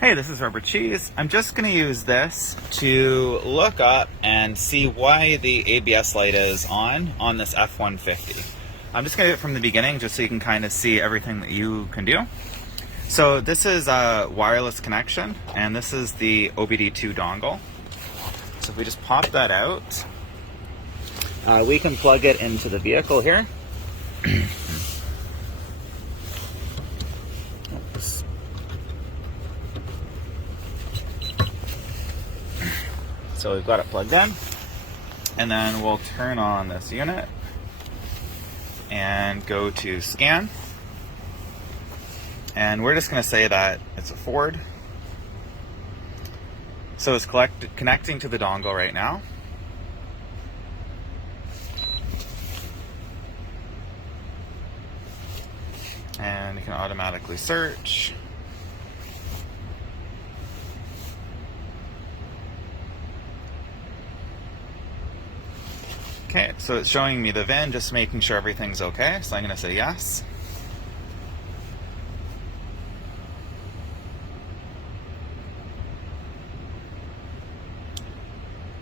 Hey, this is Rubber Cheese. I'm just going to use this to look up and see why the ABS light is on this F-150. I'm just going to do it from the beginning just so you can kind of see everything that you can do. So this is a wireless connection, and this is the OBDII dongle. So if we just pop that out, we can plug it into the vehicle here. Oops. So we've got it plugged in, and then we'll turn on this unit and go to scan. And we're just going to say that it's a Ford. So it's connecting to the dongle right now. And you can automatically search. Okay, so it's showing me the VIN, just making sure everything's okay. So I'm going to say yes.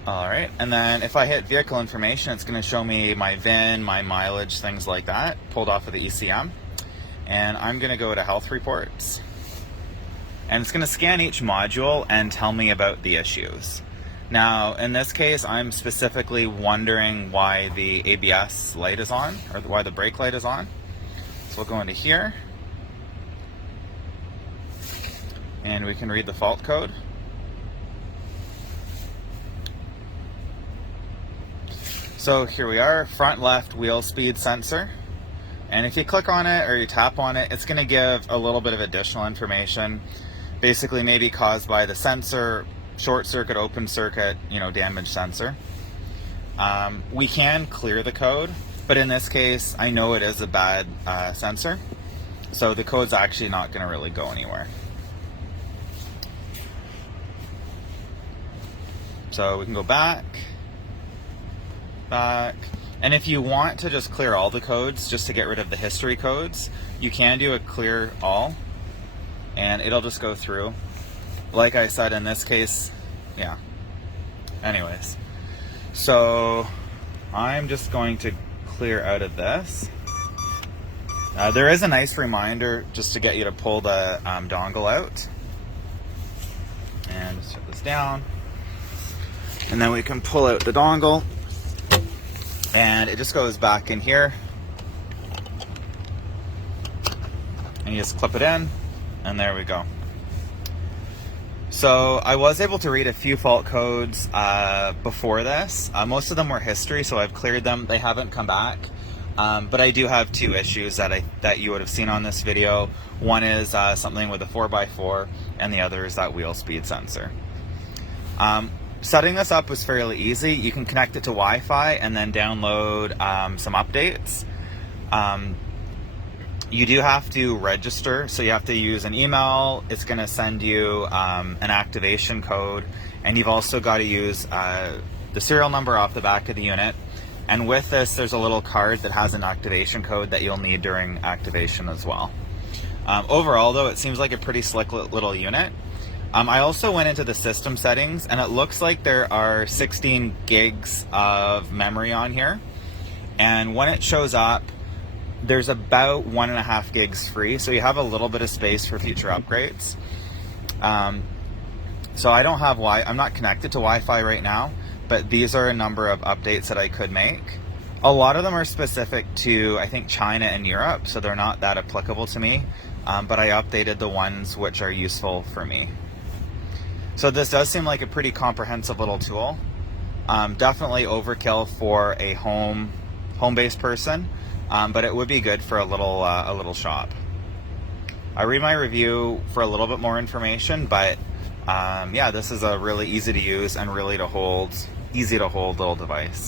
All right, and then if I hit vehicle information, it's going to show me my VIN, my mileage, things like that, pulled off of the ECM. And I'm going to go to health reports. And it's going to scan each module and tell me about the issues. Now, in this case, I'm specifically wondering why the ABS light is on, or why the brake light is on. So we'll go into here, and we can read the fault code. So here we are, front left wheel speed sensor. And if you click on it or you tap on it, it's going to give a little bit of additional information. Basically, maybe caused by the sensor, short circuit, open circuit, damaged sensor. We can clear the code, but in this case, I know it is a bad sensor. So the code's actually not going to really go anywhere. So we can go back. And if you want to just clear all the codes, just to get rid of the history codes, you can do a clear all, and it'll just go through. Like I said, in this case, yeah. Anyways, so I'm just going to clear out of this. There is a nice reminder just to get you to pull the dongle out. And shut this down. And then we can pull out the dongle. And it just goes back in here. And you just clip it in, and there we go. So I was able to read a few fault codes before this. Most of them were history, so I've cleared them. They haven't come back. But I do have two issues that you would have seen on this video. One is something with a 4x4, and the other is that wheel speed sensor. Setting this up was fairly easy. You can connect it to Wi-Fi and then download some updates. You do have to register, so you have to use an email. It's going to send you an activation code, and you've also got to use the serial number off the back of the unit. And with this, there's a little card that has an activation code that you'll need during activation as well. Overall, though, it seems like a pretty slick little unit. I also went into the system settings, and it looks like there are 16 gigs of memory on here. And when it shows up, there's about 1.5 gigs free, so you have a little bit of space for future upgrades. So I don't have I'm not connected to Wi-Fi right now, but these are a number of updates that I could make. A lot of them are specific to, I think, China and Europe, so they're not that applicable to me, but I updated the ones which are useful for me. So this does seem like a pretty comprehensive little tool. Definitely overkill for a home-based person, but it would be good for a little shop. I read my review for a little bit more information, but yeah, this is a really easy to use and really easy to hold little device.